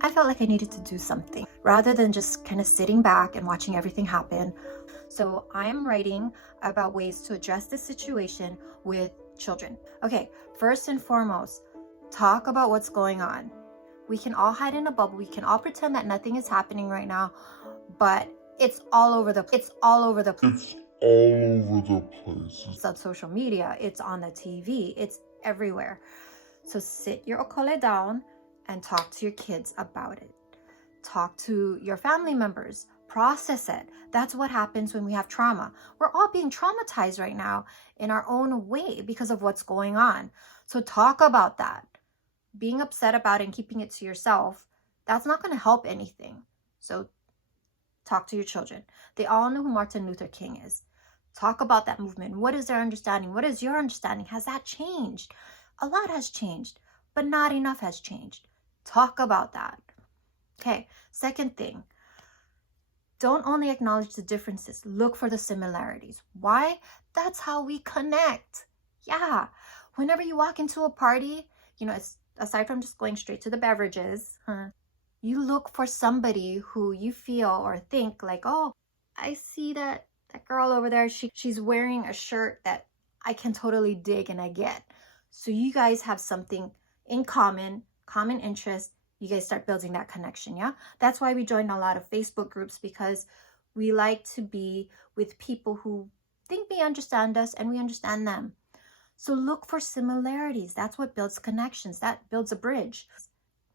I felt like I needed to do something rather than just kind of sitting back and watching everything happen. So I am writing about ways to address this situation with children. Okay, first and foremost, talk about what's going on. We can all hide in a bubble. We can all pretend that nothing is happening right now, but it's all over the place. It's all over the place. It's on social media, it's on the TV, it's everywhere. So sit your okole down and talk to your kids about it. Talk to your family members, process it. That's what happens when we have trauma. We're all being traumatized right now in our own way because of what's going on. So talk about that. Being upset about it and keeping it to yourself, that's not going to help anything. So talk to your children. They all know who Martin Luther King is. Talk about that movement. What is their understanding? What is your understanding? Has that changed? A lot has changed, but not enough has changed. Talk about that. Okay, second thing, don't only acknowledge the differences, look for the similarities. Why? That's how we connect. Yeah, whenever you walk into a party, aside from just going straight to the beverages, you look for somebody who you feel or think like, oh, I see that girl over there, she's wearing a shirt that I can totally dig and I get. So you guys have something in common interest. You guys start building that connection, yeah? That's why we joined a lot of Facebook groups, because we like to be with people who think they understand us and we understand them. So look for similarities. That's what builds connections. That builds a bridge.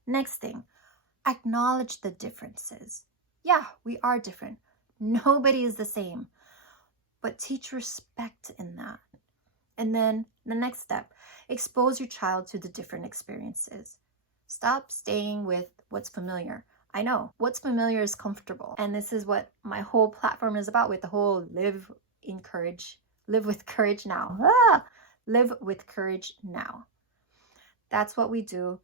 Next thing, acknowledge the differences. Yeah, we are different. Nobody is the same. But teach respect in that. And then the next step, expose your child to the different experiences. Stop staying with what's familiar. I know what's familiar is comfortable. And this is what my whole platform is about, with the whole live with courage now. Live with courage now. That's what we do.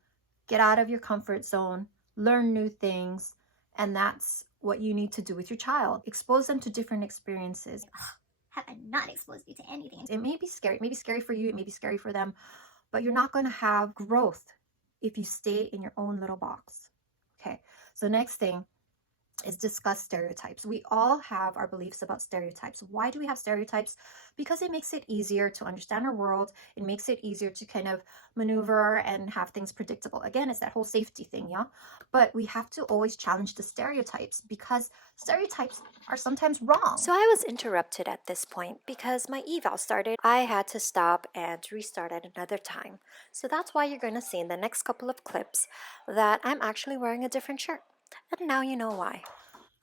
Get out of your comfort zone, learn new things. And that's what you need to do with your child. Expose them to different experiences. Have I not exposed you to anything? It may be scary. It may be scary for you. It may be scary for them. But you're not going to have growth if you stay in your own little box. Okay. So next thing is discuss stereotypes. We all have our beliefs about stereotypes. Why do we have stereotypes? Because it makes it easier to understand our world. It makes it easier to kind of maneuver and have things predictable. Again, it's that whole safety thing, yeah? But we have to always challenge the stereotypes, because stereotypes are sometimes wrong. So I was interrupted at this point because my eval started. I had to stop and restart at another time. So that's why you're going to see in the next couple of clips that I'm actually wearing a different shirt. And now you know why.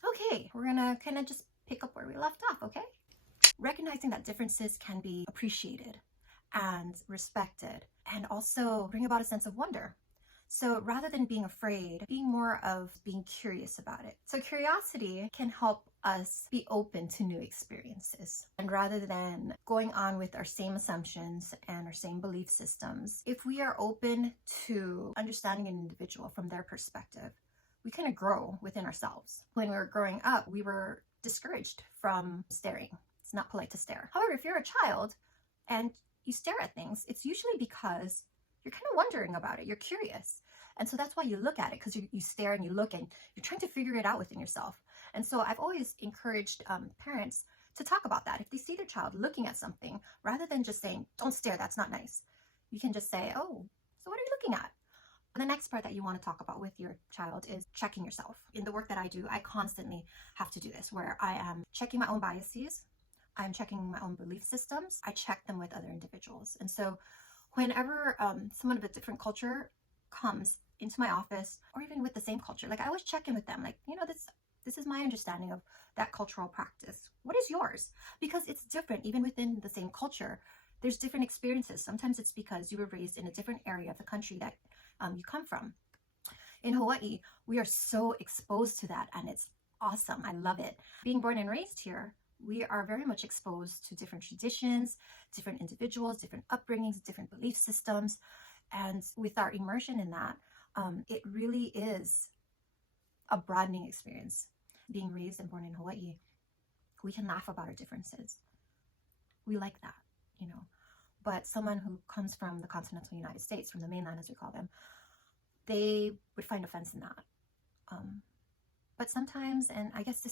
Okay, we're gonna kind of just pick up where we left off, okay? Recognizing that differences can be appreciated and respected, and also bring about a sense of wonder. So rather than being afraid, being more of being curious about it. So curiosity can help us be open to new experiences. And rather than going on with our same assumptions and our same belief systems, if we are open to understanding an individual from their perspective, we kind of grow within ourselves. When we were growing up, we were discouraged from staring. It's not polite to stare. However, if you're a child and you stare at things, it's usually because you're kind of wondering about it. You're curious. And so that's why you look at it, because you stare and you look and you're trying to figure it out within yourself. And so I've always encouraged parents to talk about that. If they see their child looking at something, rather than just saying, don't stare, that's not nice, you can just say, oh, so what are you looking at? The next part that you want to talk about with your child is checking yourself. In the work that I do, I constantly have to do this, where I am checking my own biases. I'm checking my own belief systems. I check them with other individuals. And so whenever someone of a different culture comes into my office, or even with the same culture, like I always check in with them, like, this is my understanding of that cultural practice. What is yours? Because it's different. Even within the same culture, there's different experiences. Sometimes it's because you were raised in a different area of the country that you come from. In Hawaii, we are so exposed to that, and it's awesome. I love it. Being born and raised here, we are very much exposed to different traditions, different individuals, different upbringings, different belief systems. And with our immersion in that, it really is a broadening experience. Being raised and born in Hawaii, we can laugh about our differences. We like that, But someone who comes from the continental United States, from the mainland as we call them, they would find offense in that. But sometimes, and I guess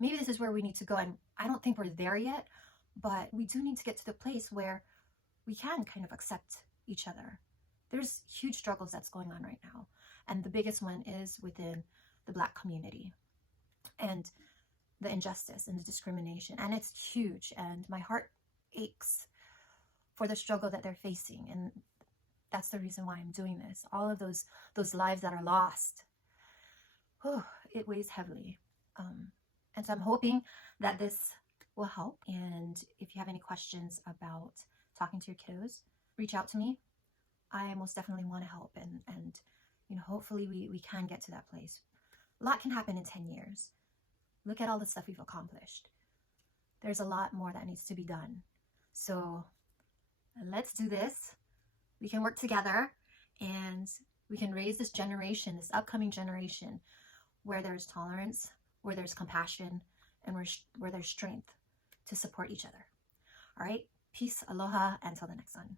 maybe this is where we need to go, and I don't think we're there yet, but we do need to get to the place where we can kind of accept each other. There's huge struggles that's going on right now, and the biggest one is within the Black community, and the injustice and the discrimination, and it's huge, and my heart aches for the struggle that they're facing, and that's the reason why I'm doing this. All of those lives that are lost, it weighs heavily, and so I'm hoping that this will help. And if you have any questions about talking to your kiddos, reach out to me. I most definitely want to help, and hopefully we can get to that place. A lot can happen in 10 years. Look at all the stuff we've accomplished. There's a lot more that needs to be done. So let's do this. We can work together, and we can raise this generation, this upcoming generation, where there's tolerance, where there's compassion, and where there's strength to support each other. All right, peace, aloha, until the next one.